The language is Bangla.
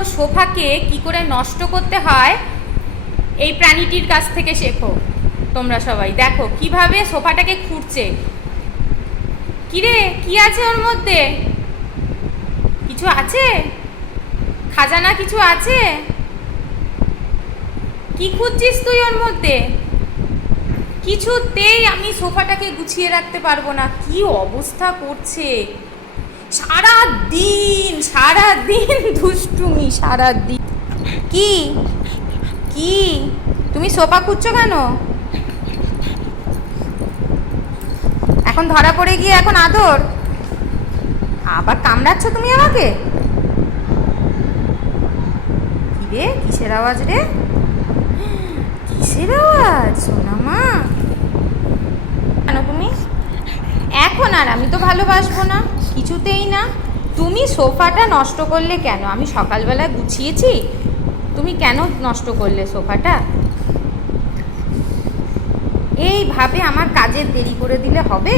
সুন্দর সোফাকে কি করে নষ্ট করতে হয় এই প্রাণীটির কাছ থেকে শেখো। তোমরা সবাই দেখো কিভাবে সোফাটাকে খুঁড়ছে। কিরে, কি আছে ওর মধ্যে? কিছু আছে? খাজানা কিছু আছে? কি খুঁজছিস তুই ওর মধ্যে? কিছুতেই আমি সোফাটাকে গুছিয়ে রাখতে পারবো না, কি অবস্থা করছে। সারা দিন দুষ্টুমি, সারা দিন। কি কি তুমি সোফা খুঁজছো কেন? এখন ধরা পড়ে গিয়ে এখন আদর আবার কামড়াচ্ছ তুমি আমাকে? কি রে, কিসের আওয়াজ রে? কিসের আওয়াজ সোনা মা? কেন তুমি এখন আর আমি তো ভালোবাসবো না কিছুতেই না। তুমি সোফাটা নষ্ট করলে কেন? আমি সকালবেলা গুছিয়েছি, তুমি কেন নষ্ট করলে সোফাটা? এইভাবে আমার কাজের দেরি করে দিলে হবে?